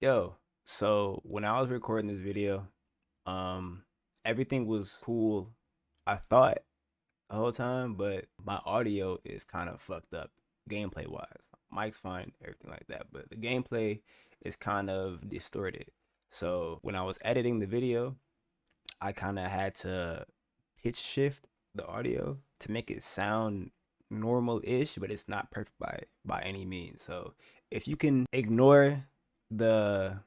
Yo, so when I was recording this video, everything was cool, I thought, the whole time, but my audio is kind of fucked up gameplay wise. Mic's fine, everything like that, but the gameplay is kind of distorted. So when I was editing the video, I kind of had to pitch shift the audio to make it sound normal-ish, but it's not perfect by any means. So if you can ignore the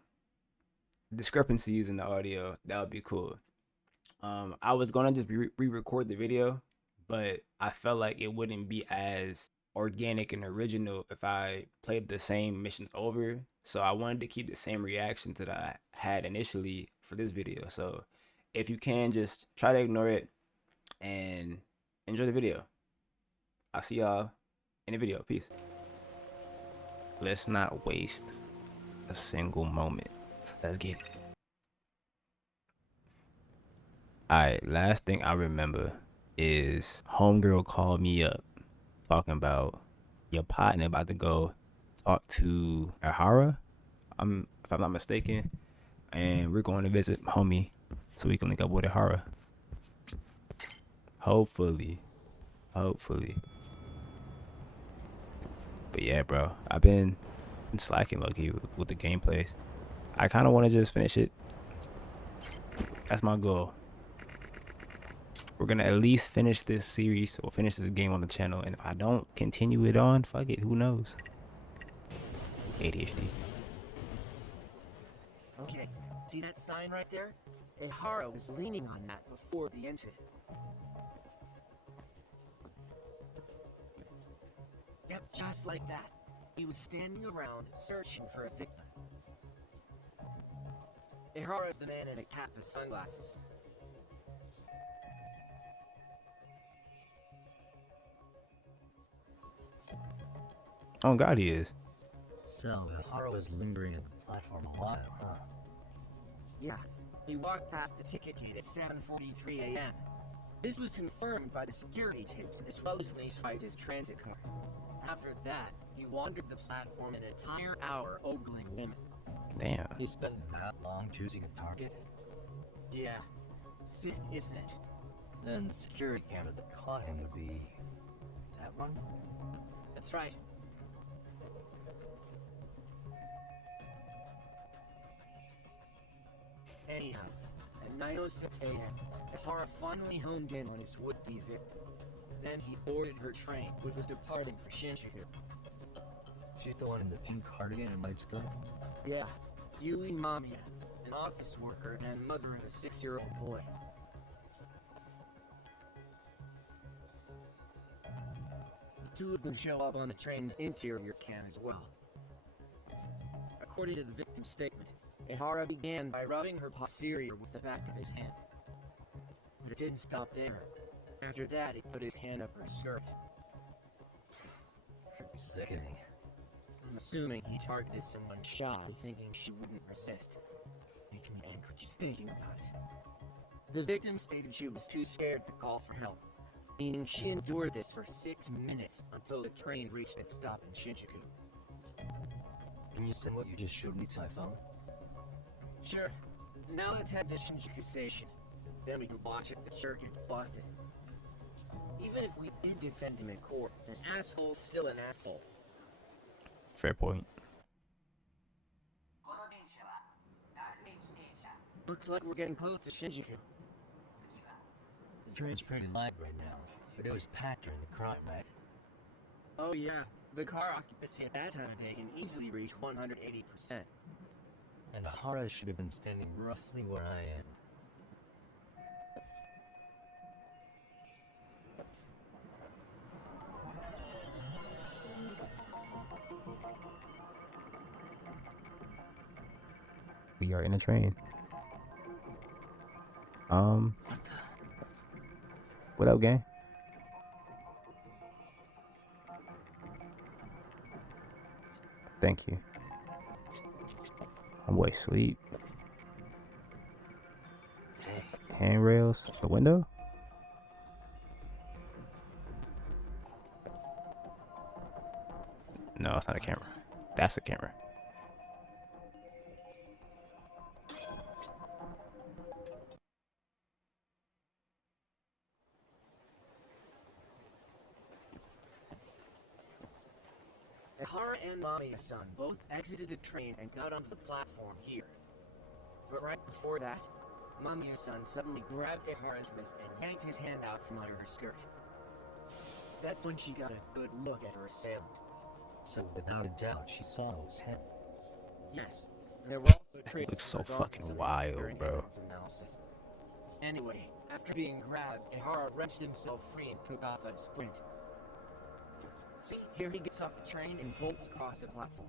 discrepancies in the audio, that would be cool. I was gonna just re-record the video, but I felt like it wouldn't be as organic and original if I played the same missions over. So I wanted to keep the same reactions that I had initially for this video. So if you can, just try to ignore it and enjoy the video. I'll see y'all in the video. Peace. Let's not waste a single moment. Let's get it. Alright, last thing I remember is homegirl called me up talking about your partner about to go talk to Ehara, if I'm not mistaken, and we're going to visit homie so we can link up with Ehara. Hopefully. But yeah, bro, I've been slacking low-key with the gameplays. I kind of want to just finish it. That's my goal. We're gonna at least finish this series or finish this game on the channel, and if I don't continue it on, fuck it, who knows? ADHD. Okay, see that sign right there? Ehara was leaning on that before the incident. Yep, just like that. He was standing around searching for a victim. Ehara's the man in a cap with sunglasses. Oh God, he is. So, Ehara was lingering at the platform a while, huh? Yeah, he walked past the ticket gate at 7:43 a.m. This was confirmed by the security tapes, as well as when he swiped his transit card. After that, he wandered the platform an entire hour ogling women. Damn. He spent that long choosing a target? Yeah, sick, isn't it? Then the security camera that caught him would be... that one? That's right. Anyhow, at 9:06 a.m., Ehara finally honed in on his would-be victim. Then he boarded her train, which was departing for Shinjuku. She's the one in the pink cardigan and white skirt? Yeah, Yui Mamiya, an office worker and mother of a 6-year-old boy. The two of them show up on the train's interior cam as well. According to the victim's statement, Ehara began by rubbing her posterior with the back of his hand. But it didn't stop there. After that, he put his hand up her skirt. Pretty sickening. I'm assuming he targeted someone shy, thinking she wouldn't resist. Makes me angry just thinking about it. The victim stated she was too scared to call for help, meaning she endured this for 6 minutes until the train reached its stop in Shinjuku. Can you send what you just showed me to my phone? Sure. Now let's head to Shinjuku Station. Then we can watch as the jerk gets busted. Even if we did defend him in court, an asshole's still an asshole. Fair point. Looks like we're getting close to Shinjuku. The train's pretty light right now, but it was packed during the crime, right? Oh yeah, the car occupancy at that time of day can easily reach 180%. And Ehara should have been standing roughly where I am. We are in a train. What up, gang? Thank you. My boy sleep. Hey, Handrails. The window? No, it's not a camera. That's a camera. and Mamiya-san both exited the train and got onto the platform here. But right before that, Mamiya-san suddenly grabbed Ehara's wrist and yanked his hand out from under her skirt. That's when she got a good look at her assailant. So without a doubt, she saw it was him. Yes, there were also traces looks so of fucking some wild, during bro. evidence analysis. Anyway, after being grabbed, Ehara wrenched himself free and took off at a sprint. See, here he gets off the train and bolts across the platform.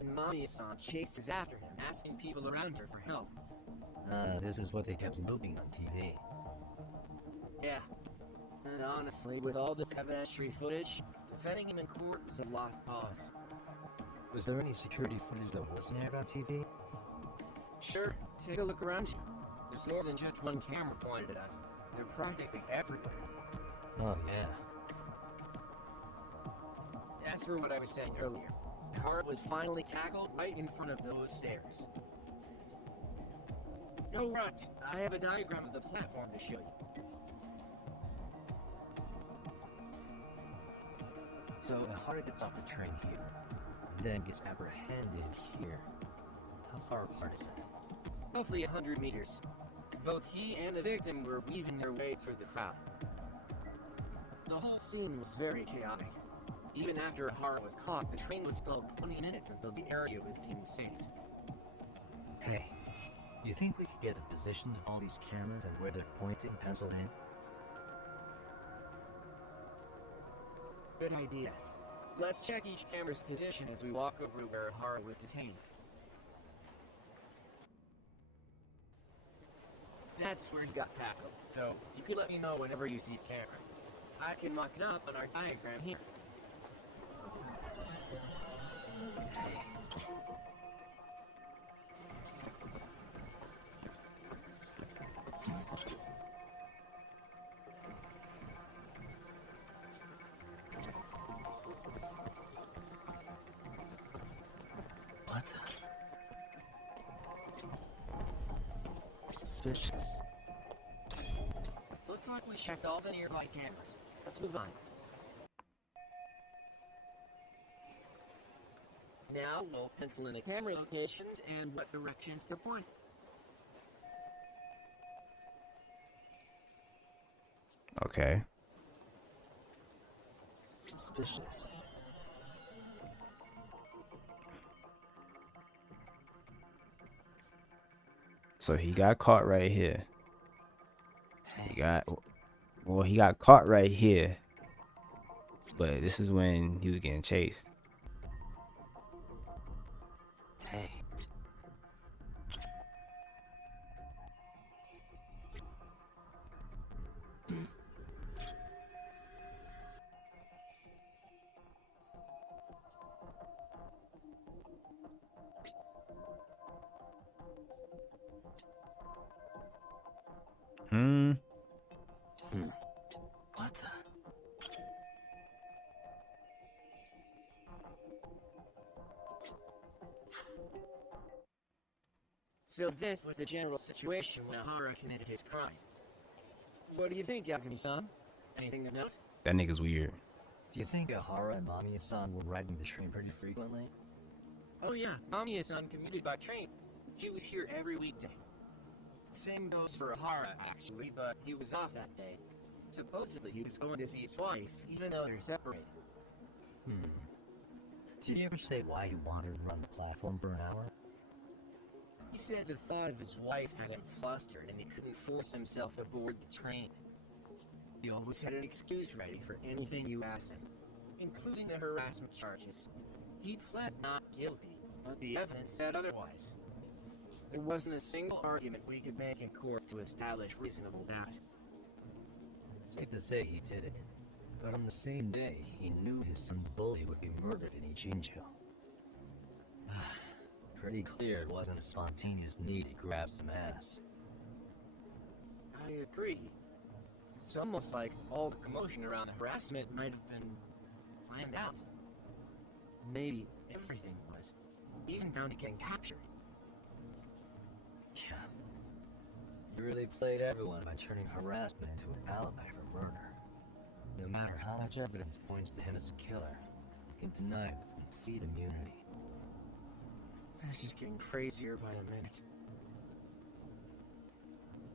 And Mamiya-san chases after him, asking people around her for help. This is what they kept looping on TV. Yeah. And honestly, with all this evidentiary footage, defending him in court was a lost cause. Was there any security footage that wasn't aired on TV? Sure, take a look around you. There's more than just one camera pointed at us. They're practically everywhere. Oh, yeah. As for what I was saying earlier, Ehara was finally tackled right in front of those stairs. No, right. I have a diagram of the platform to show you. So Ehara gets off the train here, and then gets apprehended here. How far apart is that? Roughly 100 meters. Both he and the victim were weaving their way through the crowd. The whole scene was very chaotic. Even after Ehara was caught, the train was stalled 20 minutes until the area was deemed safe. Hey, you think we could get the positions of all these cameras and where they're pointing penciled in? Good idea. Let's check each camera's position as we walk over to where Ehara was detained. That's where he got tackled, so if you could let me know whenever you see a camera. I can mock it up on our diagram here. What the? Suspicious. Looks like we checked all the nearby cameras. Let's move on. Now we'll pencil in the camera locations and what directions they're pointing. Okay. Suspicious. So he got caught right here. He got caught right here. But this is when he was getting chased. Hey. What the? So this was the general situation when Ehara committed his crime. What do you think, Yagami-san? Anything to note? That nigga's weird. Do you think Ehara and Mamiya-san were riding the train pretty frequently? Oh yeah, Mamiya-san commuted by train. She was here every weekday. Same goes for Ehara, actually, but he was off that day. Supposedly he was going to see his wife, even though they're separated. Did he ever say why he wanted to run the platform for an hour? He said the thought of his wife had him flustered and he couldn't force himself aboard the train. He always had an excuse ready for anything you asked him, including the harassment charges. He pled not guilty, but the evidence said otherwise. There wasn't a single argument we could make in court to establish reasonable doubt. It's safe to say he did it. But on the same day, he knew his son's bully would be murdered in Ichinjo. Pretty clear it wasn't a spontaneous need to grab some ass. I agree. It's almost like all the commotion around the harassment might have been planned out. Maybe everything was, even down to getting captured. Yeah. You really played everyone by turning harassment into an alibi for murder. No matter how much evidence points to him as a killer, being denied complete immunity. This is getting crazier by the minute.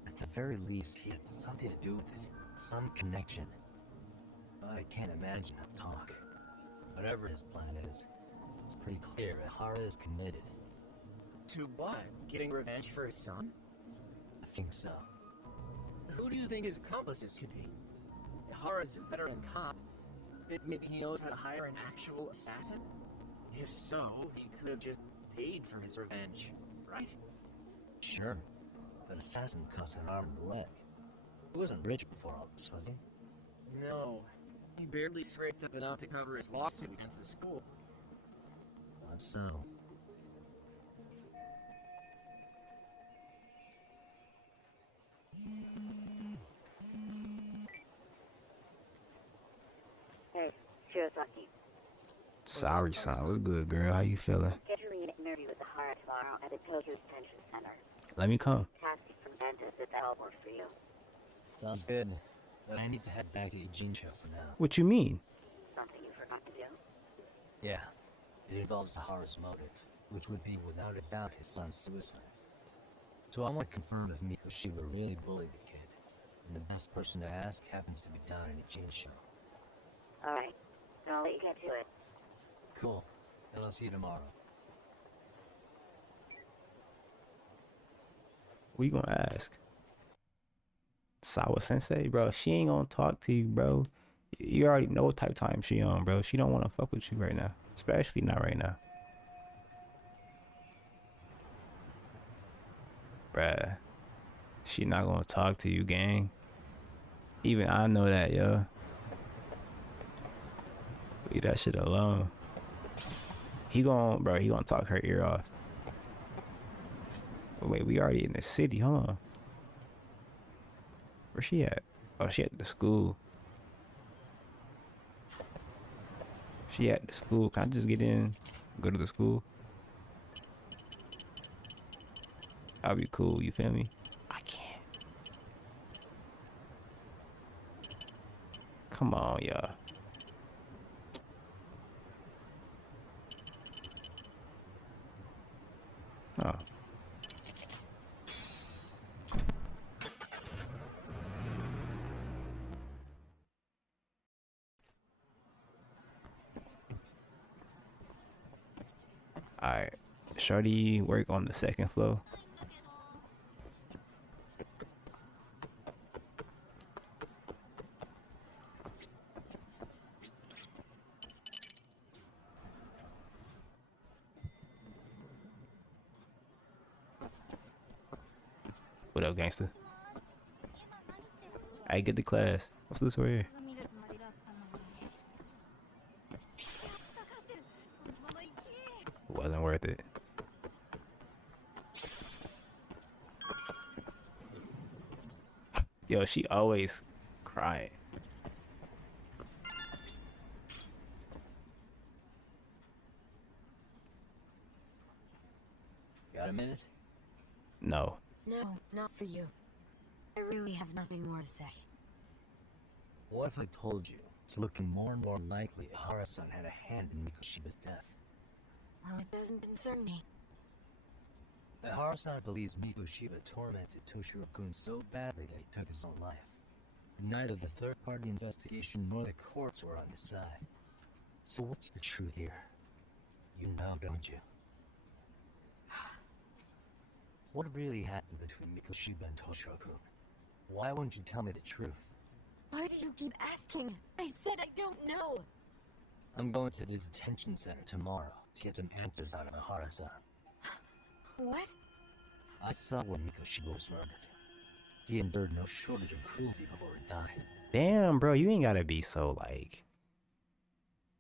At the very least, he had something to do with it. Some connection. But I can't imagine him talk. Whatever his plan is, it's pretty clear Ehara is committed. To what? Getting revenge for his son? I think so. Who do you think his accomplices could be? Ehara's a veteran cop. Maybe he knows how to hire an actual assassin? If so, he could have just paid for his revenge, right? Sure. But assassin costs an arm and a leg. He wasn't rich before all this, was he? No. He barely scraped up enough to cover his lawsuit against the school. Not so. Hey, Shirosaki. Sorry, son. What's good, girl? How you feeling? Scheduling an interview with Ehara tomorrow at the Tokyo Detention Center. Let me come. Taxi from Ventus if that all works for you. Sounds good. But I need to head back to Ijincho for now. What you mean? Something you forgot to do? Yeah. It involves Sahara's motive, which would be without a doubt his son's suicide. So I want to confirm if Mikoshiba really bullied the kid. And the best person to ask happens to be down in Ijincho. Alright, then I'll let you get to it. Cool. Then I'll see you tomorrow. What you gonna ask? SAWA Sensei, bro. She ain't gonna talk to you, bro. You already know what type of time she on, bro. She don't want to fuck with you right now. Especially not right now. Bruh. She not gonna talk to you, gang. Even I know that, yo. Leave that shit alone. He gonna talk her ear off. Wait, we already in the city, hold on. Where she at? Oh, she at the school. She at the school. Can I just get in? Go to the school? That'll be cool, you feel me? I can't. Come on, y'all. Oh. Alright. Shorty work on the second floor. What up, gangster? I get the class. What's this right here? Wasn't worth it. Yo, she always crying. Got a minute? No. No, not for you. I really have nothing more to say. What if I told you it's looking more and more likely Ehara-san had a hand in Mikoshiba's death? Well, it doesn't concern me. Ehara-san believes Mikoshiba tormented Toshiro-kun so badly that he took his own life. Neither the third-party investigation nor the courts were on his side. So what's the truth here? You know, don't you? What really happened between Mikoshiba and Toshiro-kun? Why won't you tell me the truth? Why do you keep asking? I said I don't know! I'm going to the detention center tomorrow to get some answers out of Ehara-san. What? I saw when Mikoshiba was murdered. He endured no shortage of cruelty before he died. Damn, bro, you ain't gotta be so, like,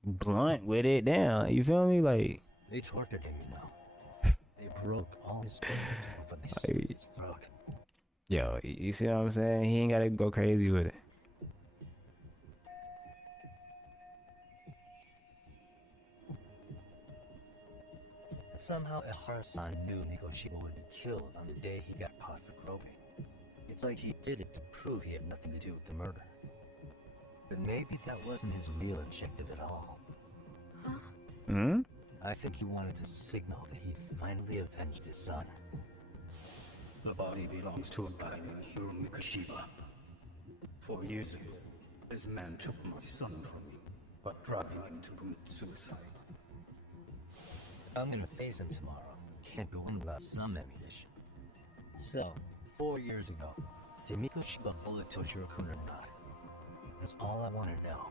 blunt with it. Damn, you feel me? Like, They tortured him, you know. They broke all his bones before they slit his throat. yo, you see what I'm saying? He ain't gotta go crazy with it. Somehow Ehara-san knew Mikoshiba would be killed on the day he got caught for groping. It's like he did it to prove he had nothing to do with the murder. But maybe that wasn't his real objective at all. Hmm? I think he wanted to signal that he finally avenged his son. The body belongs to a guy named Hiro Mikashiba. 4 years ago, this man took my son from me, but driving him to commit suicide. I'm gonna face him tomorrow. Can't go on without some ammunition. So, 4 years ago, did Mikashiba bullet Toshiro-kun or not? That's all I want to know.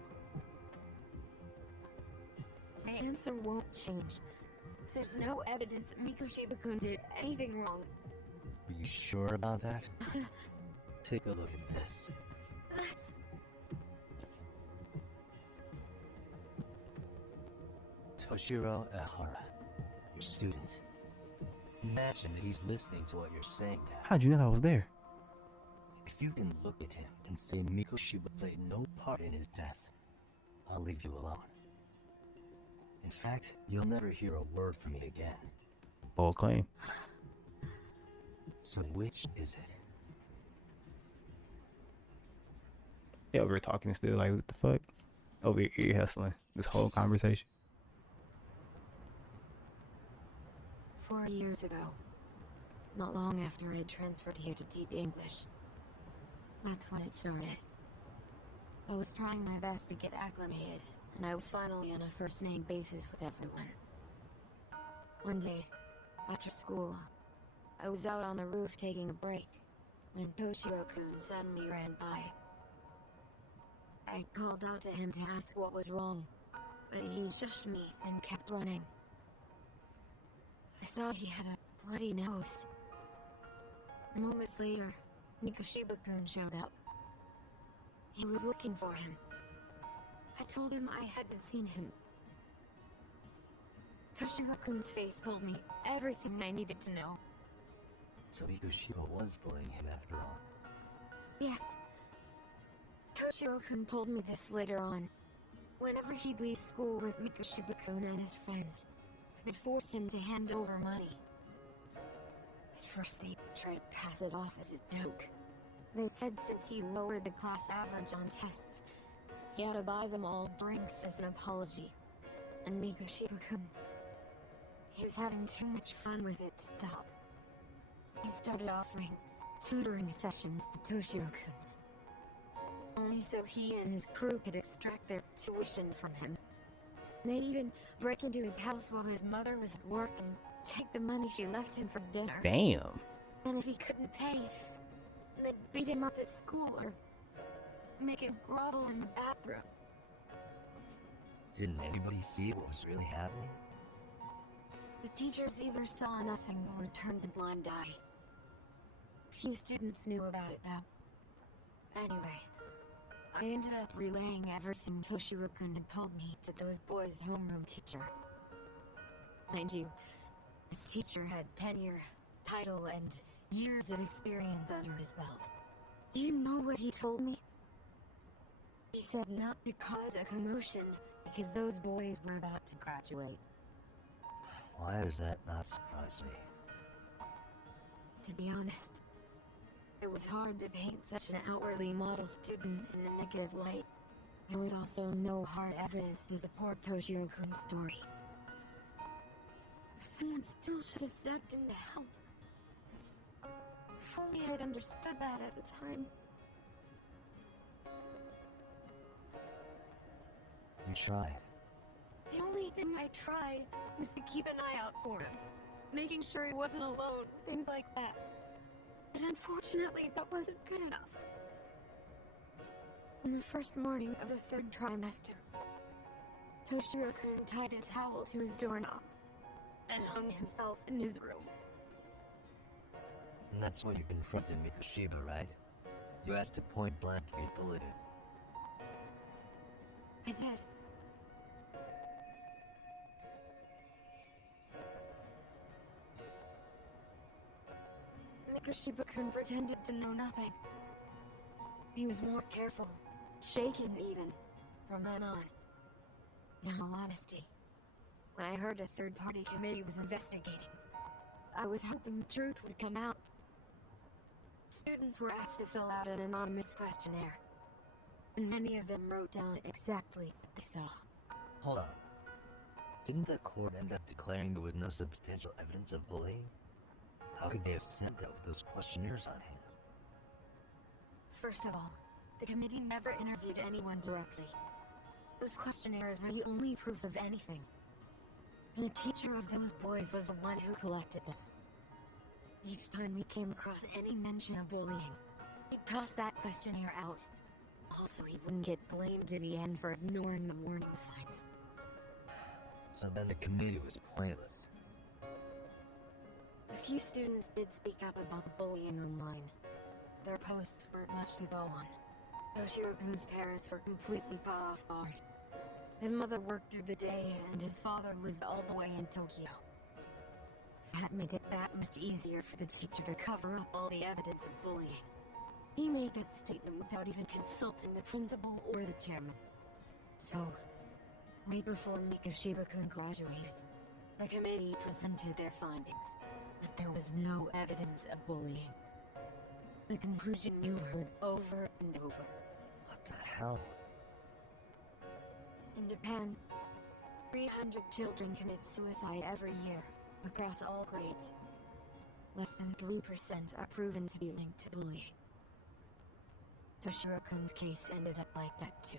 My answer won't change. There's no evidence that Mikoshiba-kun did anything wrong. Are you sure about that? Take a look at this. That's... Toshiro Ehara, your student. Imagine that he's listening to what you're saying now. How'd you know I was there? If you can look at him and say Mikoshiba played no part in his death, I'll leave you alone. In fact, you'll never hear a word from me again. Bold claim. So which is it? Yeah, we're talking still, like, what the fuck? Over here ear hustling this whole conversation. 4 years ago. Not long after I had transferred here to Deep English. That's when it started. I was trying my best to get acclimated, and I was finally on a first-name basis with everyone. One day, after school, I was out on the roof taking a break, when Toshiro-kun suddenly ran by. I called out to him to ask what was wrong, but he shushed me and kept running. I saw he had a bloody nose. Moments later, Mikoshiba-kun showed up. He was looking for him. I told him I hadn't seen him. Toshiro-kun's face told me everything I needed to know. So Mikoshiba was bullying him after all. Yes. Toshiro-kun told me this later on. Whenever he'd leave school with Mikoshiba-kun and his friends, they'd force him to hand over money. At first they tried to pass it off as a joke. They said since he lowered the class average on tests, he ought to buy them all drinks as an apology. And Mikoshiba-kun, he was having too much fun with it to stop. He started offering tutoring sessions to Toshiro-kun. Only so he and his crew could extract their tuition from him. They'd even break into his house while his mother was at work and take the money she left him for dinner. Damn. And if he couldn't pay, they'd beat him up at school or make him grovel in the bathroom. Didn't anybody see what was really happening? The teachers either saw nothing or turned a blind eye. Few students knew about it though. Anyway, I ended up relaying everything Toshiro-kun had told me to those boys' homeroom teacher. Mind you, this teacher had tenure, title, and years of experience under his belt. Do you know what he told me? He said not to cause a commotion because those boys were about to graduate. Why does that not surprise me? To be honest, it was hard to paint such an outwardly model student in a negative light. There was also no hard evidence to support Toshiro-kun's story. But someone still should have stepped in to help. If only I'd understood that at the time. You tried. The only thing I tried was to keep an eye out for him, making sure he wasn't alone, things like that. But unfortunately, that wasn't good enough. On the first morning of the third trimester, Toshiro-kun tied a towel to his doorknob and hung himself in his room. And that's when you confronted Mikoshiba, right? You asked to point blank get bulleted. I did. Mikoshiba-kun pretended to know nothing. He was more careful, shaken even, from then on. In all honesty, when I heard a third-party committee was investigating, I was hoping the truth would come out. Students were asked to fill out an anonymous questionnaire, and many of them wrote down exactly what they saw. Hold on. Didn't the court end up declaring there was no substantial evidence of bullying? How could they have sent out those questionnaires on hand? First of all, the committee never interviewed anyone directly. Those questionnaires were the only proof of anything. And the teacher of those boys was the one who collected them. Each time we came across any mention of bullying, he'd toss that questionnaire out. Also, he wouldn't get blamed in the end for ignoring the warning signs. So then the committee was pointless. A few students did speak up about bullying online. Their posts weren't much to go on. Toshiro-kun's parents were completely caught off guard. His mother worked through the day, and his father lived all the way in Tokyo. That made it that much easier for the teacher to cover up all the evidence of bullying. He made that statement without even consulting the principal or the chairman. So, right before Mikoshiba-kun graduated, the committee presented their findings, but there was no evidence of bullying. The conclusion you heard over and over. What the hell? In Japan, 300 children commit suicide every year, across all grades. Less than 3% are proven to be linked to bullying. Toshiro-kun's case ended up like that too.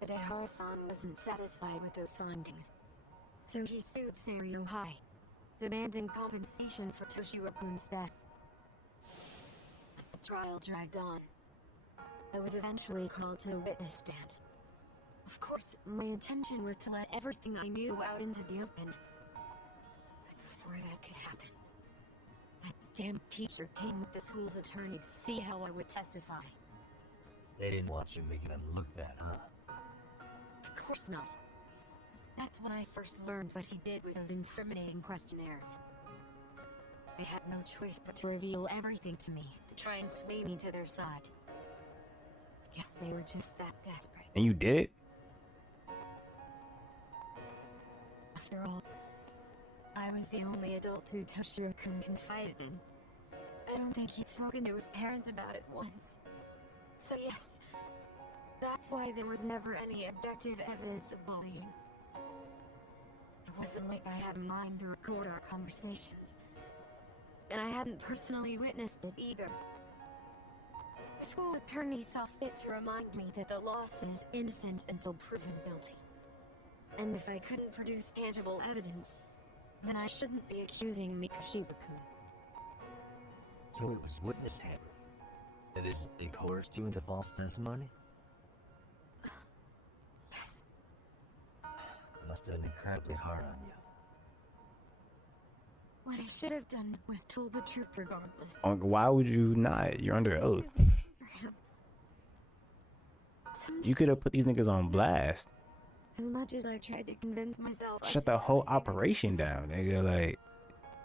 But Ehara-san wasn't satisfied with those findings, so he sued Seiryo High, demanding compensation for Toshiro-kun's death. As the trial dragged on, I was eventually called to a witness stand. Of course, my intention was to let everything I knew out into the open. But before that could happen, that damn teacher came with the school's attorney to see how I would testify. They didn't want you making them look bad, huh? Of course not. That's when I first learned what he did with those incriminating questionnaires. They had no choice but to reveal everything to me, to try and sway me to their side. I guess they were just that desperate. And you did it? After all, I was the only adult who Toshiro-kun confided in. I don't think he'd spoken to his parents about it once. So yes, that's why there was never any objective evidence of bullying. It wasn't like I had a mind to record our conversations. And I hadn't personally witnessed it either. The school attorney saw fit to remind me that the law says innocent until proven guilty. And if I couldn't produce tangible evidence, then I shouldn't be accusing Mikoshiba-kun. So it was witness tampering. That is, they coerced you into false testimony? Yes. Must have been incredibly hard on you. What I should have done was told the truth regardless. Why would you not? You're under oath. For him. You could have put these niggas on blast. As much as I tried to convince myself, Shut the whole operation down, nigga. Like,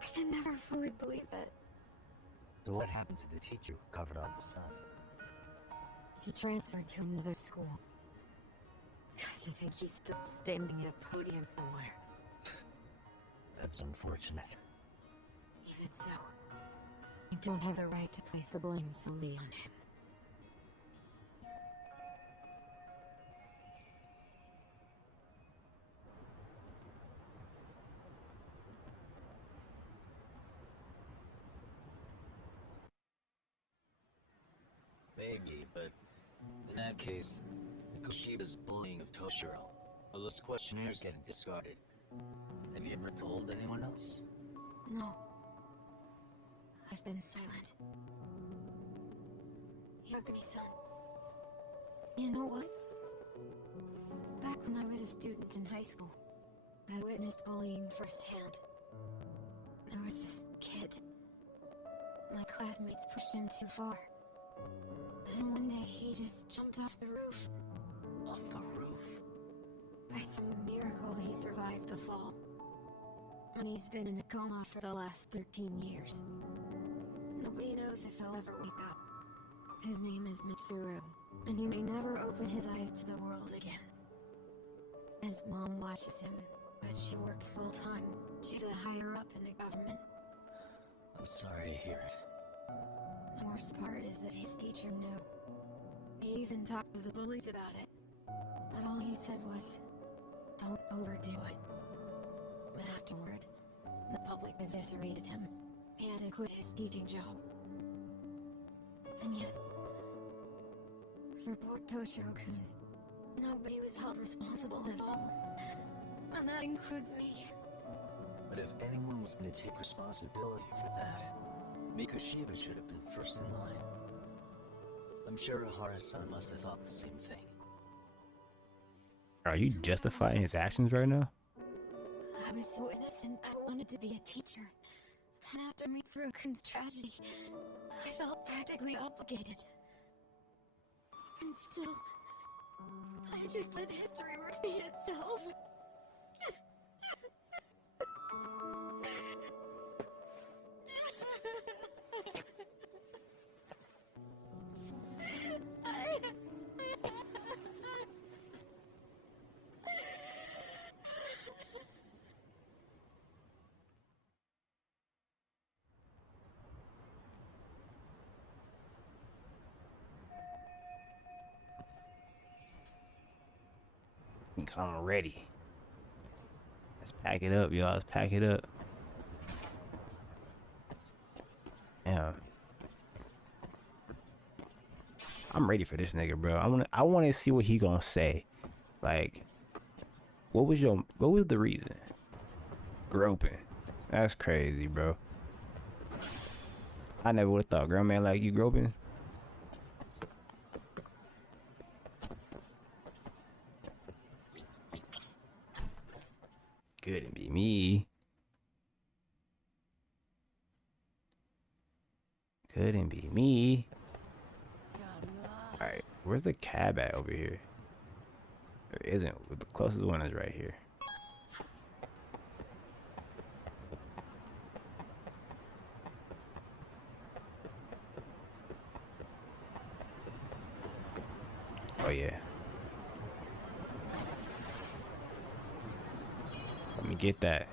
I can never fully believe it. So what happened to the teacher who covered up the son? He transferred to another school. I think he's still standing at a podium somewhere. That's unfortunate. Even so, I don't have the right to place the blame solely on him. Maybe, but in that case, Koshiba's bullying of Toshiro, all those questionnaires getting discarded. Have you ever told anyone else? No. I've been silent. Yagami-san. You know what? Back when I was a student in high school, I witnessed bullying firsthand. There was this kid. My classmates pushed him too far. And one day he just jumped off the roof. Off the roof? By some miracle, he survived the fall. And he's been in a coma for the last 13 years. Nobody knows if he'll ever wake up. His name is Mitsuru, and he may never open his eyes to the world again. His mom watches him, but she works full-time. She's a higher-up in the government. I'm sorry to hear it. The worst part is that his teacher knew. He even talked to the bullies about it. But But all he said was, don't overdo it. But afterward, the public eviscerated him. He had to quit his teaching job. And yet, for poor Toshiro-kun, nobody was held responsible at all. And that includes me. But if anyone was going to take responsibility for that, Mikoshiba should have been first in line. I'm sure Ehara-san must have thought the same thing. Are you justifying his actions right now? I was so innocent, I wanted to be a teacher. And after Mitsuru-kun's tragedy, I felt practically obligated. And still, I just let history repeat itself. Because I'm ready. Let's pack it up, y'all. Let's pack it up. Yeah. I'm ready for this nigga, bro. I wanna see what he gonna say. Like, what was the reason? Groping. That's crazy, bro. I never would have thought grown man like you groping. Couldn't be me. Couldn't be me. Alright, where's the cab at over here? There isn't. The closest one is right here. Oh yeah. Let me get that.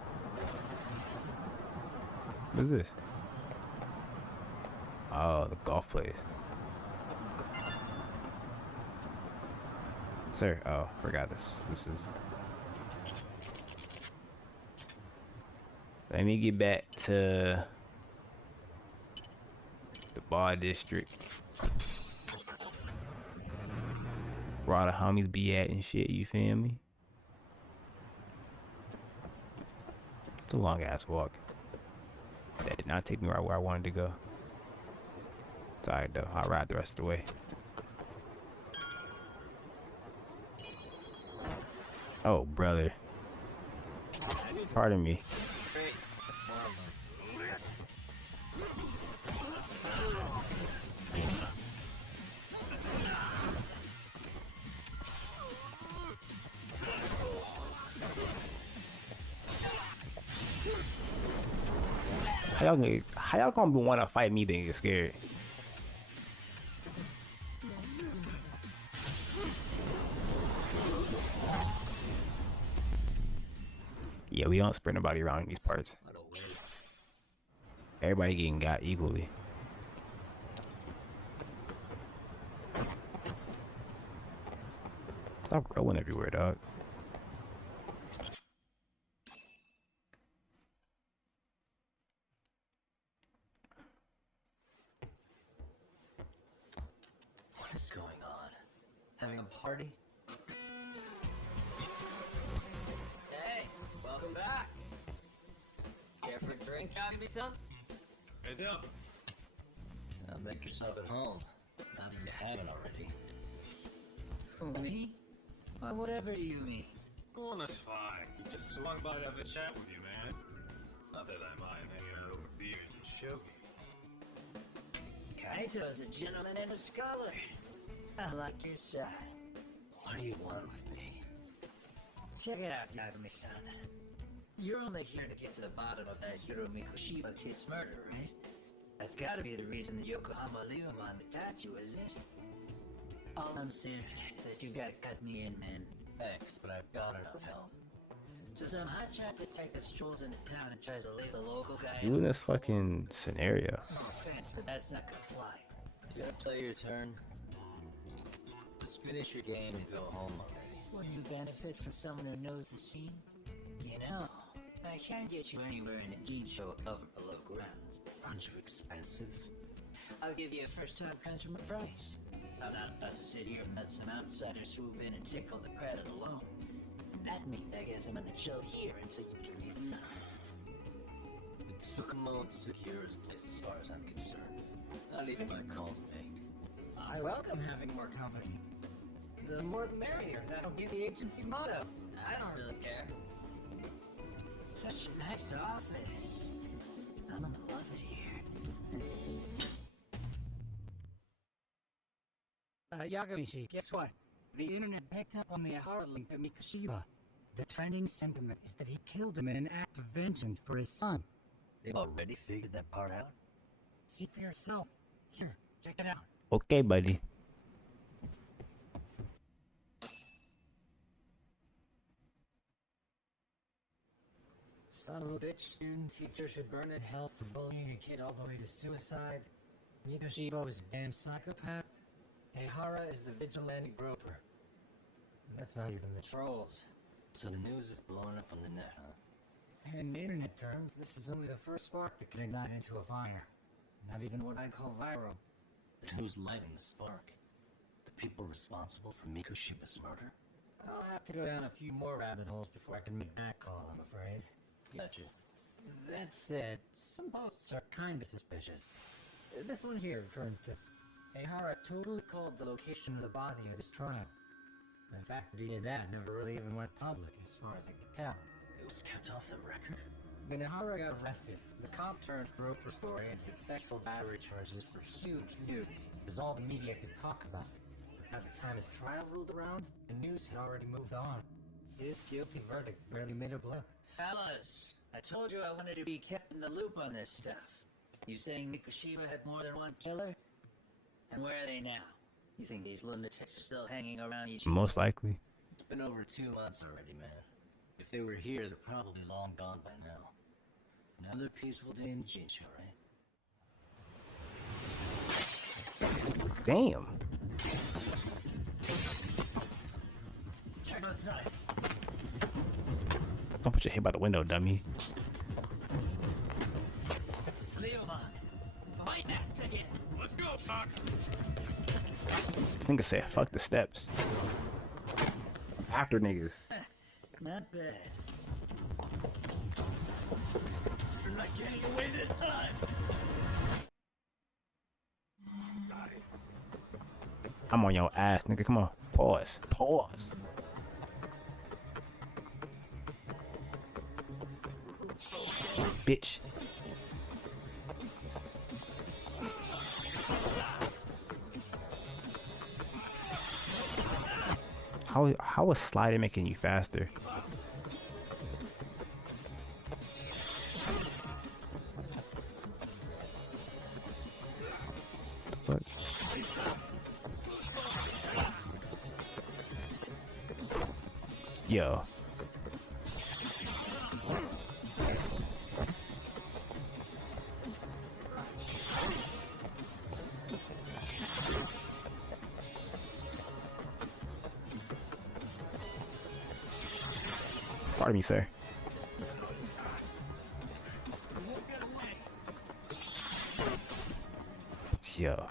What is this? Oh, the golf place. Sir, oh, forgot this. This is... Let me get back to the bar district. Where all the homies be at and shit, you feel me? It's a long ass walk. That did not take me right where I wanted to go. It's alright though, I'll ride the rest of the way. Oh, brother. Pardon me. How y'all gonna wanna fight me then get scared? Yeah, we don't spread nobody around in these parts. Everybody getting got equally. Stop rolling everywhere, dog. What is going on? Having a party? Hey, welcome back. Care for a drink, Yagami-san? Head up. Now make yourself at home. Now that you haven't already. Who, me? Why, whatever do you mean? Go on, that's fine. Just swung by to have a chat with you, man. Not that I mind hanging out over beers and shogi. Kaito's a gentleman and a scholar. I like your side. What do you want with me? Check it out, Yagami-san. You're only here to get to the bottom of that Hiro Mikoshiba kid's murder, right? That's gotta be the reason the Yokohama Liumang attacked you, isn't it? All I'm saying is that you gotta cut me in, man. Thanks, but I've got enough help. So some hotshot detective strolls into town and tries to lay the local guy You in this fucking scenario. No offense, but that's not gonna fly. You gotta play your turn. Just finish your game and go home already. Wouldn't you benefit from someone who knows the scene? You know, I can't get you anywhere in a Gincho above or below ground. Aren't you expensive? I'll give you a first-time customer price. I'm not about to sit here and let some outsider swoop in and tickle the credit alone. And that means I guess I'm gonna chill here until you give me the... It's Sukumo and Sekira's place as far as I'm concerned. Not even my call to make. I welcome having more company. The more the merrier, that'll be the agency motto. I don't really care. Such a nice office. I'm gonna love it here. Yagami, guess what? The internet picked up on the Ehara link to Mikoshiba. The trending sentiment is that he killed him in an act of vengeance for his son. They've already figured that part out? See for yourself. Here, check it out. Okay, buddy. Son of a bitch, student teacher should burn in hell for bullying a kid all the way to suicide. Mikoshiba was a damn psychopath. Ehara is the vigilante groper. That's not even the trolls. So the news is blowing up on the net, huh? In internet terms, this is only the first spark that can ignite into a fire. Not even what I'd call viral. Then who's lighting the spark? The people responsible for Mikoshiba's murder? I'll have to go down a few more rabbit holes before I can make that call, I'm afraid. Gotcha. That said, some posts are kinda suspicious. This one here, for instance. Ehara totally called the location of the body at his trial. The fact that he did that never really even went public, as far as I can tell. It was kept off the record? When Ehara got arrested, the cop turned groper story and his sexual battery charges were huge news. It was all the media could talk about. By the time his trial rolled around, the news had already moved on. His guilty verdict barely made a blip. Fellas, I told you I wanted to be kept in the loop on this stuff. You saying Mikoshiba had more than one killer? And where are they now? You think these lunatics are still hanging around each other? Most likely. It's been over 2 months already, man. If they were here, they're probably long gone by now. Another peaceful day in Jincho, right? Damn. Check outside. Don't put your head by the window, dummy. It's Liumang. My nest again. Let's go, Sock! This nigga said, fuck the steps. After niggas. Not bad. You're not getting away this time! I'm on your ass, nigga. Come on. Pause. Pause. Bitch. How is sliding making you faster? What? Yo. Pardon me, sir. Yo.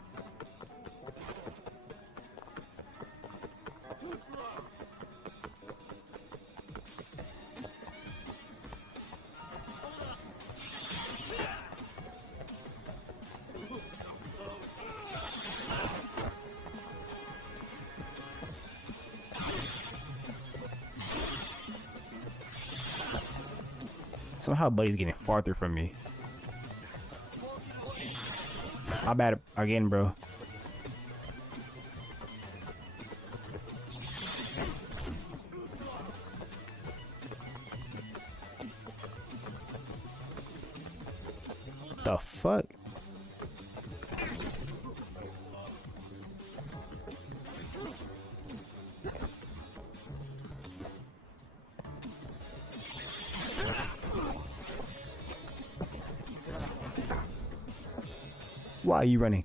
Somehow Buddy's getting farther from me. My bad again, bro. The fuck? Why are you running?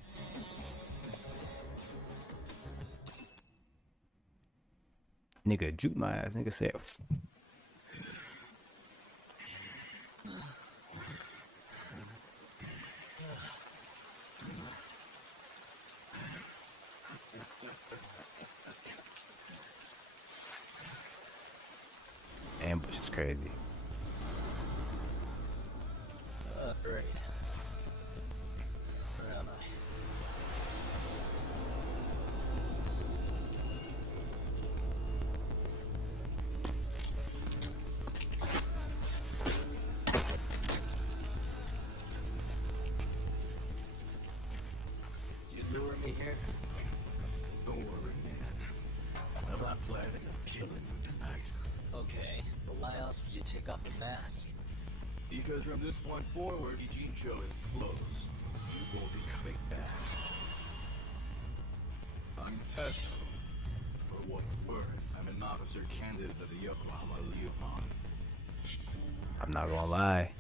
Nigga, nigga juke my ass. Nigga said, ambush is crazy. Great. Where am I? You lure me here? Don't worry, man. I'm not planning on killing you tonight. Okay, but why else would you take off the mask? Because from this point forward, Ijincho is closed. You won't be coming back. I'm Tesso. For what it's worth, I'm an officer candidate of the Yokohama Liumang. I'm not gonna lie.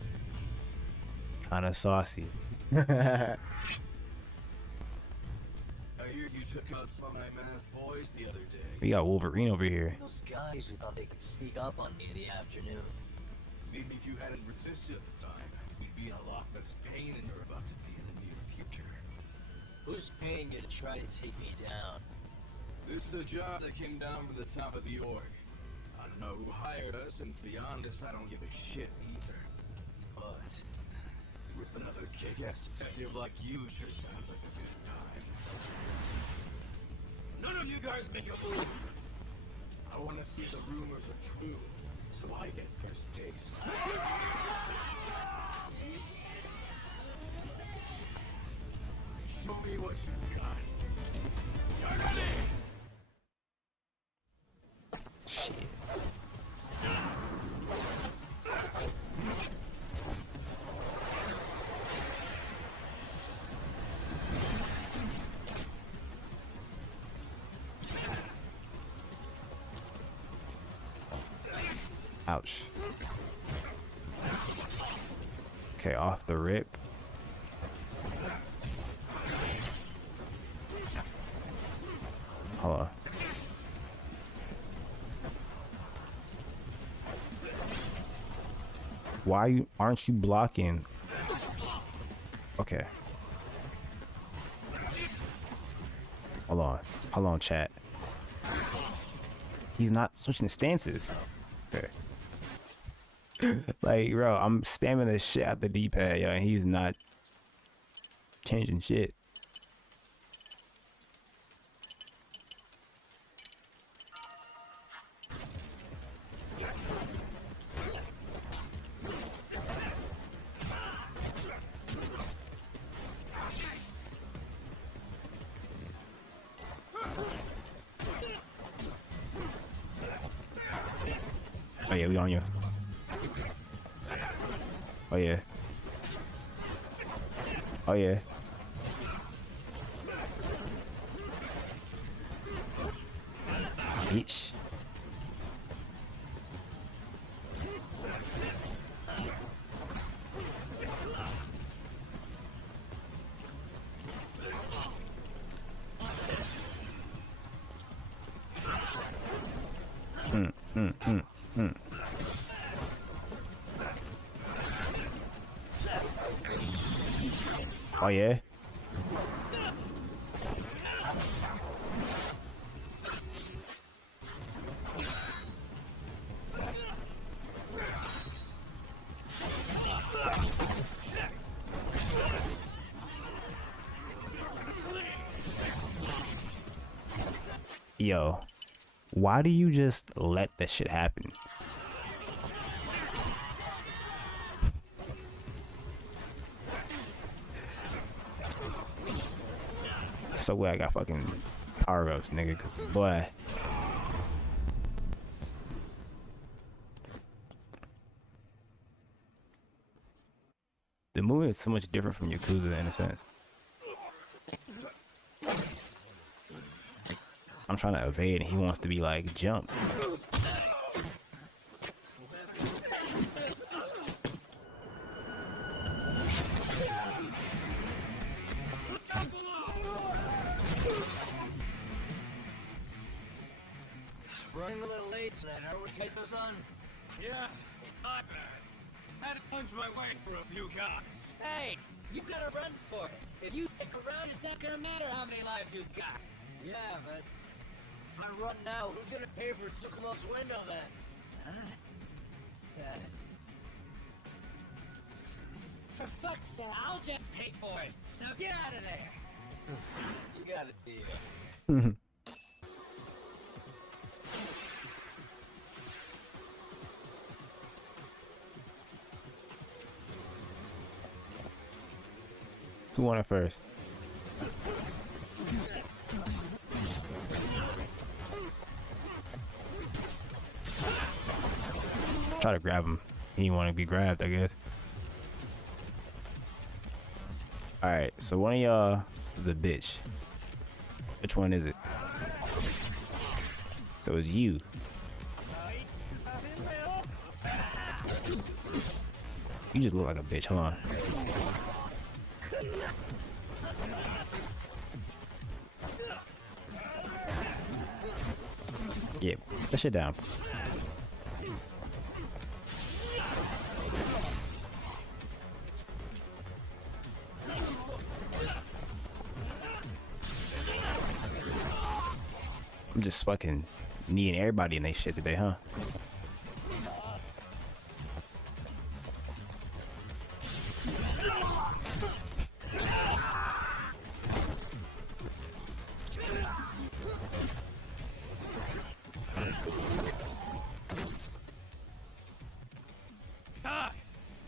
Kinda saucy. I hear you took out some of my masked boys the other day. We got Wolverine over here. Those guys who thought they could sneak up on me in the afternoon. Maybe if you hadn't resisted at the time, we'd be in a lot less pain than you're about to be in the near future. Who's paying you to try to take me down? This is a job that came down from the top of the org. I don't know who hired us, and to be honest, I don't give a shit either. But rip another kick-ass detective like you sure sounds like a good time. None of you guys make a move! I want to see the rumors are true, so I get first taste. Show me what you got. Yagami! Shit. Ouch. Okay, off the rip. Hold on. Why aren't you blocking? Okay. Hold on, chat. He's not switching stances. Okay. Like, bro, I'm spamming this shit out the D-pad, yo, and he's not changing shit. Oh yeah, we on you. Oh yeah. Oh yeah. Bitch. Oh yeah. Yo, why do you just let that shit happen? So glad I got fucking power ups, nigga, cause boy. The movie is so much different from Yakuza in a sense. I'm trying to evade and he wants to be like, jump. Running a little that Herwood kid was on? Yeah, not bad. Had to punch my way through a few guys. Hey, you gotta run for it. If you stick around, it's not gonna matter how many lives you've got. Yeah, but if I run now, who's gonna pay for Tsukumo's window then? For fuck's sake, I'll just pay for it. Now get out of there. You got it, deal. Who won it first? Try to grab him. He didn't want to be grabbed, I guess. Alright, so one of y'all is a bitch. Which one is it? So it's you. You just look like a bitch, hold on. Yeah, put that shit down. I'm just fucking kneeing everybody in they shit today, huh?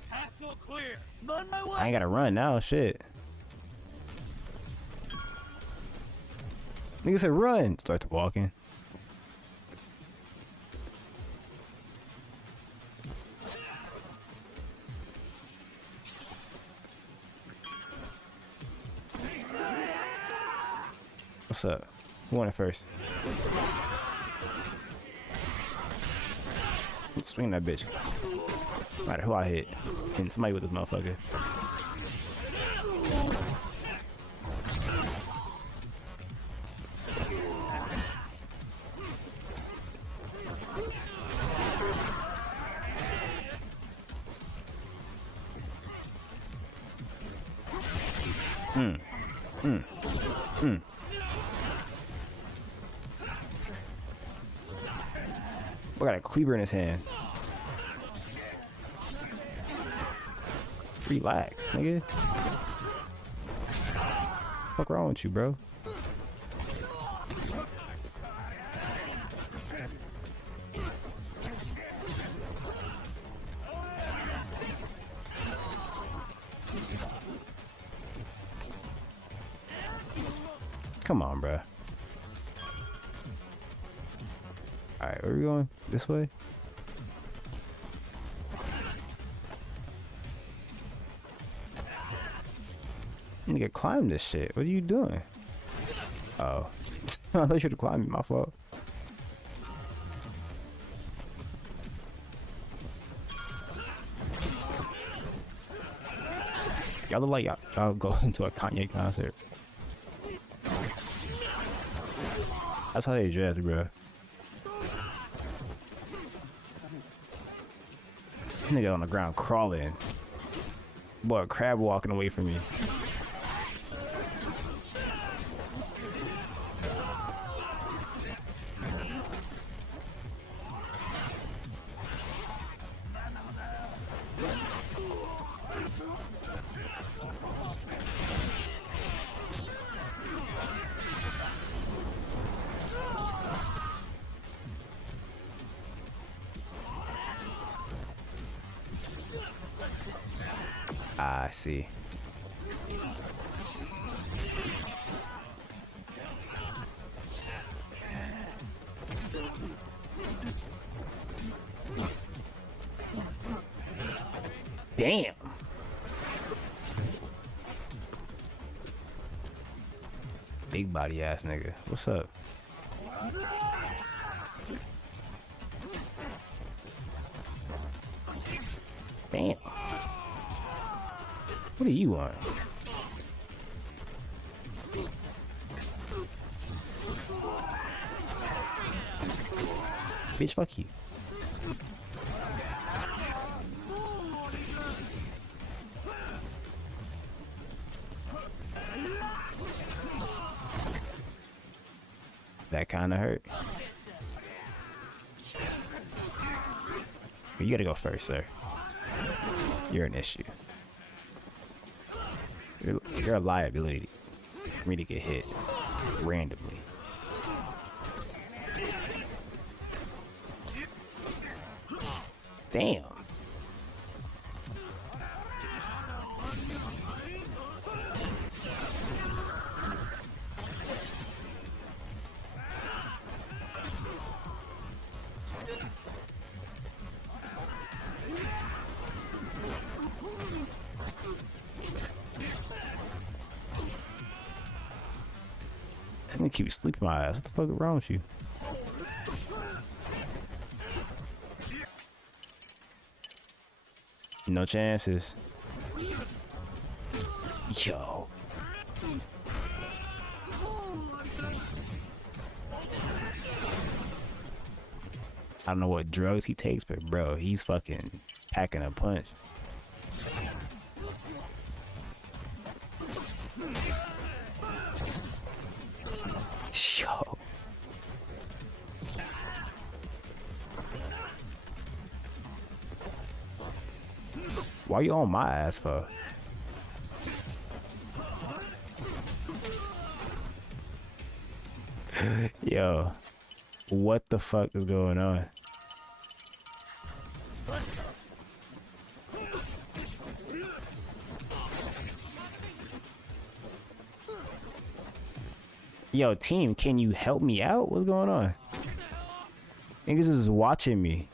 Path's all clear. On my way. I ain't gotta run now, shit. Nigga said run. Start walking. What's up? Who won it first? Swing that bitch. No matter who I hit. And somebody with this motherfucker. Boy got a cleaver in his hand. Relax, nigga. Fuck wrong with you, bro? Come on, bro. Alright, where are we going? This way? Nigga, climb this shit. What are you doing? Oh. I thought you should have climbed me. My fault. Y'all look like y'all go into a Kanye concert. That's how they dress, bro. This nigga on the ground crawling. Boy, a crab walking away from me. I see. Damn. Big body ass nigga. What's up? Damn. What do you want? Bitch, fuck you. That kind of hurt. You gotta go first, sir. You're an issue. You're a liability for me to get hit randomly. Damn. This nigga keep sleeping my ass. What the fuck is wrong with you? No chances. Yo. I don't know what drugs he takes, but bro, he's fucking packing a punch. Yo. Why you on my ass for? Yo, what the fuck is going on? Yo, team, can you help me out? What's going on? Niggas is watching me.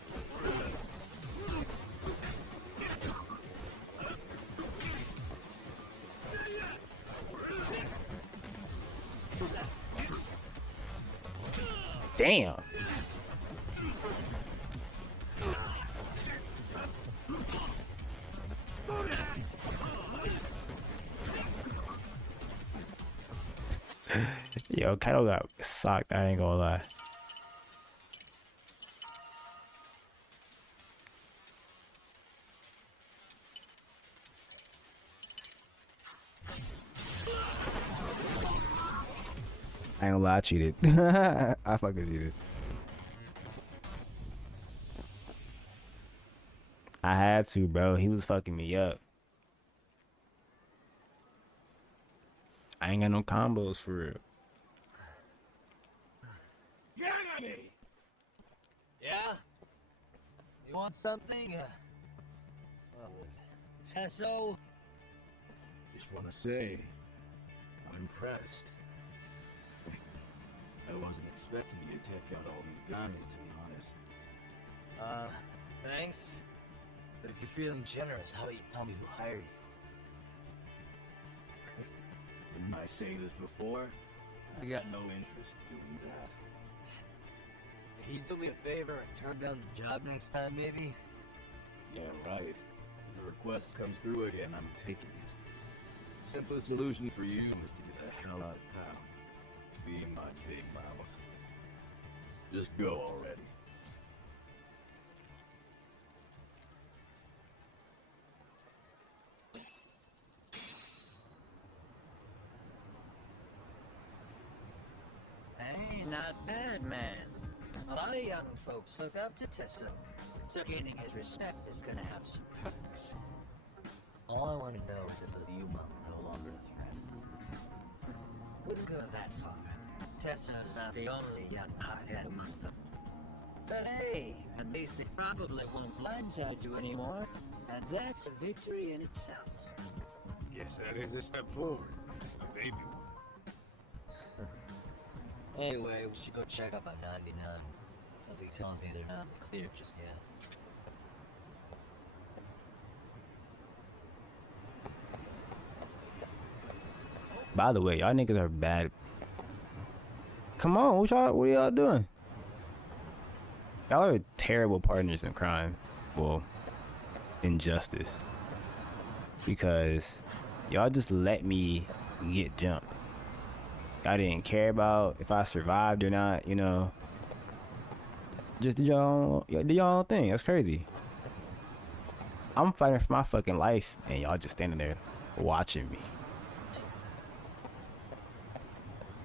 Damn. Yo, Kaido got socked, I ain't gonna lie. I ain't gonna lie, I cheated. I fucking cheated. I had to, bro. He was fucking me up. I ain't got no combos for real. Yagami! Yeah? You want something? What was it? Tesso? Just want to say, I'm impressed. I wasn't expecting you to take out all these guys, to be honest. Thanks. But if you're feeling generous, how about you tell me who hired you? Didn't I say this before? I got no interest in doing that. Can you do me a favor and turn down the job next time, maybe? Yeah, right. If the request comes through again, I'm taking it. Simplest solution for you is to get the hell out of town. Be my big mouth. Just go already. Hey, not bad, man. A lot of young folks look up to Tesso, so gaining his respect is gonna have some perks. All I want to know is if the Liumang are no longer a threat. Wouldn't go that far. Tesso's not the only young hothead among them. But hey, at least they probably won't blindside you anymore, and that's a victory in itself. Guess that is a step forward. A baby one. Anyway, we should go check up on 99. Something tells me they're not clear just yet. By the way, y'all niggas are bad. Come on, what are y'all doing? Y'all are terrible partners in crime. Well, injustice. Because y'all just let me get jumped. Y'all didn't care about if I survived or not, you know. Just did y'all own thing. That's crazy. I'm fighting for my fucking life, and y'all just standing there watching me.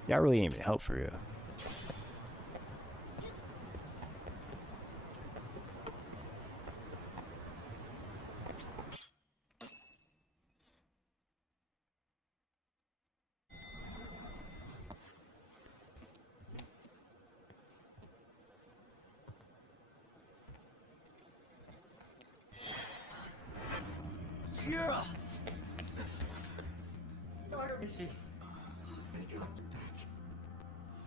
Y'all really ain't even help for real. Sierra! Yagami! Thank God you're back.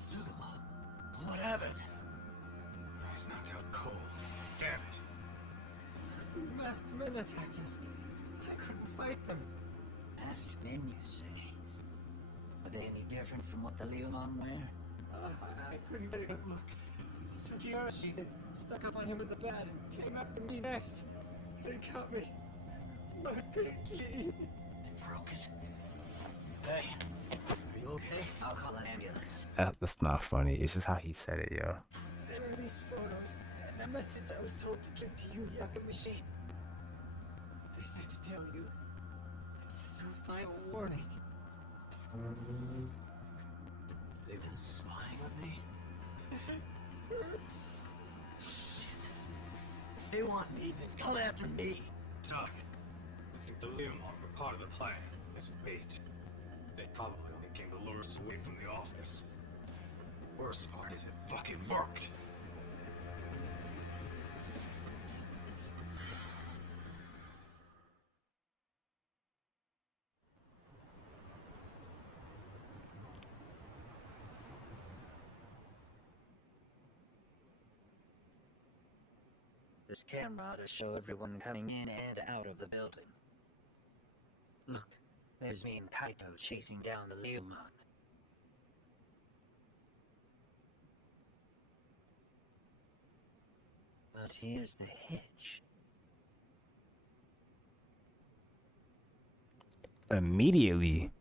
Tsugama, what happened? He's knocked out cold. Damn it. Masked men attacked us. I couldn't fight them. Masked men, you say? Are they any different from what the Liumang wear? I couldn't get a good look. Sugiyarashi stuck up on him with the bat and came after me next. They got me. My pinky. They broke it. Hey, are you okay? I'll call an ambulance. That's not funny. It's just how he said it, yo. There are these photos and a message I was told to give to you, Yagami. They said to tell you. This is a final warning. They've been spying on me? It hurts. Shit. If they want me, then come after me. Doc, I think the Liumang were part of the plan. As a bait. They probably only came to lure us away from the office. The worst part is it fucking worked. This camera to show everyone coming in and out of the building. Look, there's me and Kaito chasing down the Liumang. But here's the hitch. Immediately.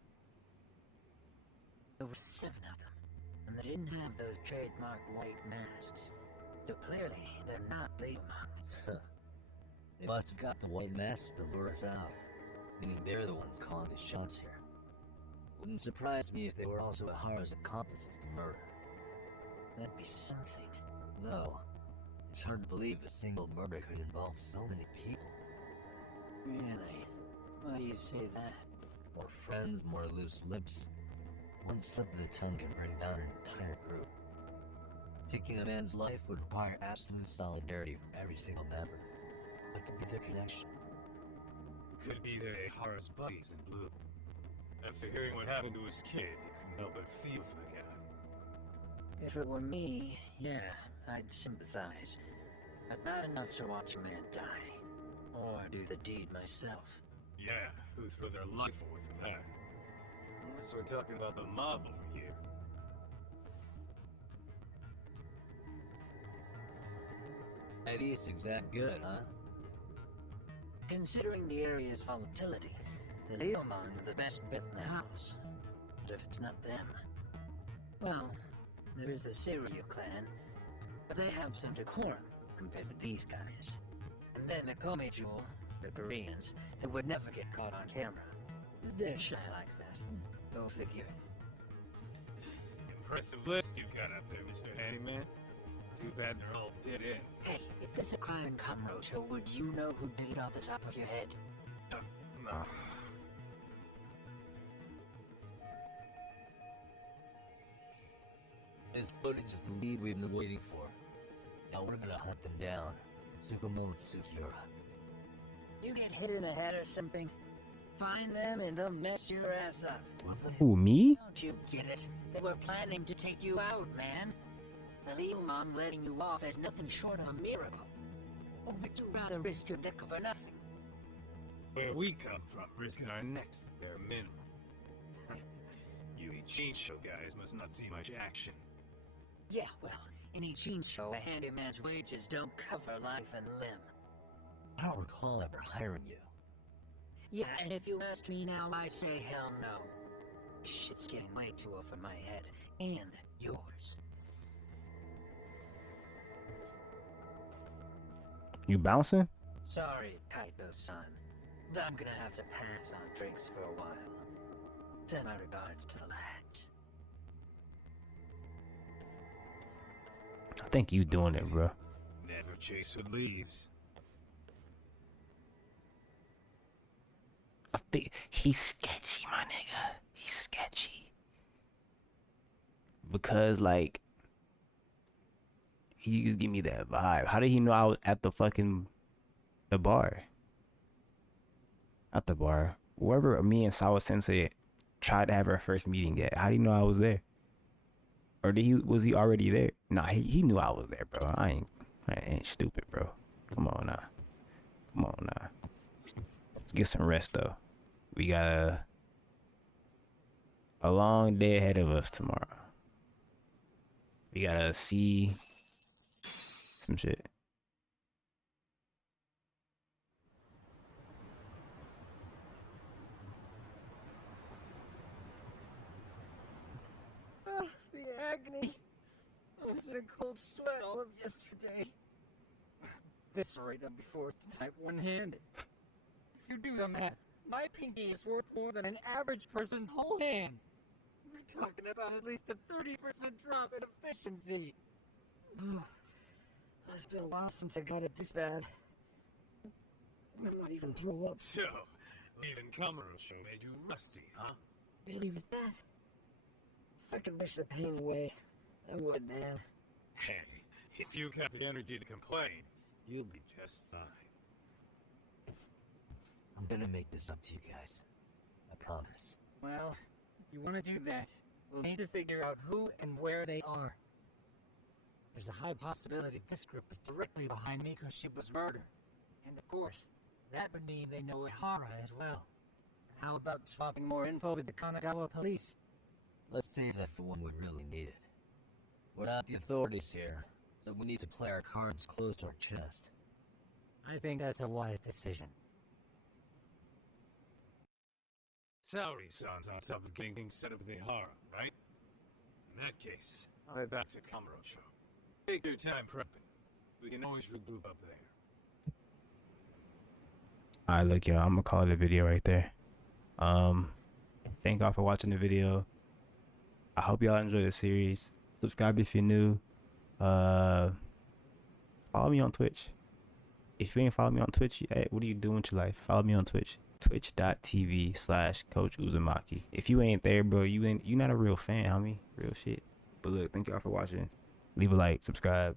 There were 7 of them, and they didn't have those trademark white masks. So clearly, they're not Liumang. They must have got the white masks to lure us out. Meaning they're the ones calling the shots here. Wouldn't surprise me if they were also Ehara's accomplices to murder. That'd be something. No. It's hard to believe a single murder could involve so many people. Really? Why do you say that? More friends, more loose lips. One slip of the tongue can bring down an entire group. Taking a man's life would require absolute solidarity from every single member. What could be their connection? Could be they're Ehara's buddies in blue. After hearing what happened to his kid, they couldn't help but feel for the guy. If it were me, yeah, I'd sympathize. But not enough to watch a man die. Or do the deed myself. Yeah, who threw their life away for that? Unless we're talking about the mob over here. Idiots that good, huh? Considering the area's volatility, the Liumang are the best bet in the house. But if it's not them... Well, there is the Seiryu clan, but they have some decorum compared to these guys. And then the Komeiju, the Koreans, who would never get caught on camera. They're shy like that. Go figure. Impressive list you've got up there, Mr. Handyman. Too bad they're all dead end. Hey, if there's a crime in Kamurocho, would you know who did it off the top of your head? No. This footage is the lead we've been waiting for. Now we're gonna hunt them down. Tsukumo and Sugiura. You get hit in the head or something? Find them and they'll mess your ass up. Who, me? Don't you get it? They were planning to take you out, man. The Liumang letting you off is nothing short of a miracle. Or would you rather risk your neck for nothing? Where we come from, risking our necks at bare minimum. You Ichincho guys must not see much action. Yeah, well, in Ichincho, a handyman's wages don't cover life and limb. I don't recall ever hiring you. Yeah, and if you ask me now, I say hell no. Shit's getting way too over my head. And yours. You bouncing? Sorry, Kaito-san, but I'm gonna have to pass on drinks for a while. Send my regards to the lads. I think you doing it, bro. Never chase with leaves. I think he's sketchy, my nigga. He's sketchy. Because, like, he just give me that vibe. How did he know I was at the bar? At the bar. Wherever me and SAWA Sensei tried to have our first meeting at. How do you know I was there? Or was he already there? Nah, he knew I was there, bro. I ain't stupid, bro. Come on now. Let's get some rest though. We got a long day ahead of us tomorrow. We gotta see some shit. The agony. I was in a cold sweat all of yesterday. This rate I'd be forced to type one-handed. If you do the math, my pinky is worth more than an average person's whole hand. We're talking about at least a 30% drop in efficiency. It's been a while since I got it this bad. I might even throw up. So, leaving Kamurocho made you rusty, huh? Really with that? If I could wish the pain away, I would, man. Hey, if you've got the energy to complain, you'll be just fine. I'm gonna make this up to you guys. I promise. Well, if you want to do that, we'll need to figure out who and where they are. There's a high possibility this group is directly behind Mikoshiba's murder. And of course, that would mean they know Ehara as well. How about swapping more info with the Kanagawa police? Let's save that for when we really need it. We're not the authorities here, so we need to play our cards close to our chest. I think that's a wise decision. Saori-san's on top of getting things set up with Ehara, right? In that case, I'll head back to Kamurocho. Take your time prepping. We can always regroup up there. Alright, look, y'all, I'm gonna call it a video right there. Thank y'all for watching the video. I hope y'all enjoy the series. Subscribe if you're new. Follow me on Twitch. If you ain't follow me on Twitch, hey, what are you doing with your life? Follow me on Twitch. Twitch.tv/Coach Uzumaki. If you ain't there, bro, you not a real fan, homie. Real shit. But look, thank y'all for watching. Leave a like, subscribe.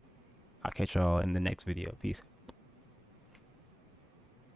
I'll catch y'all in the next video. Peace.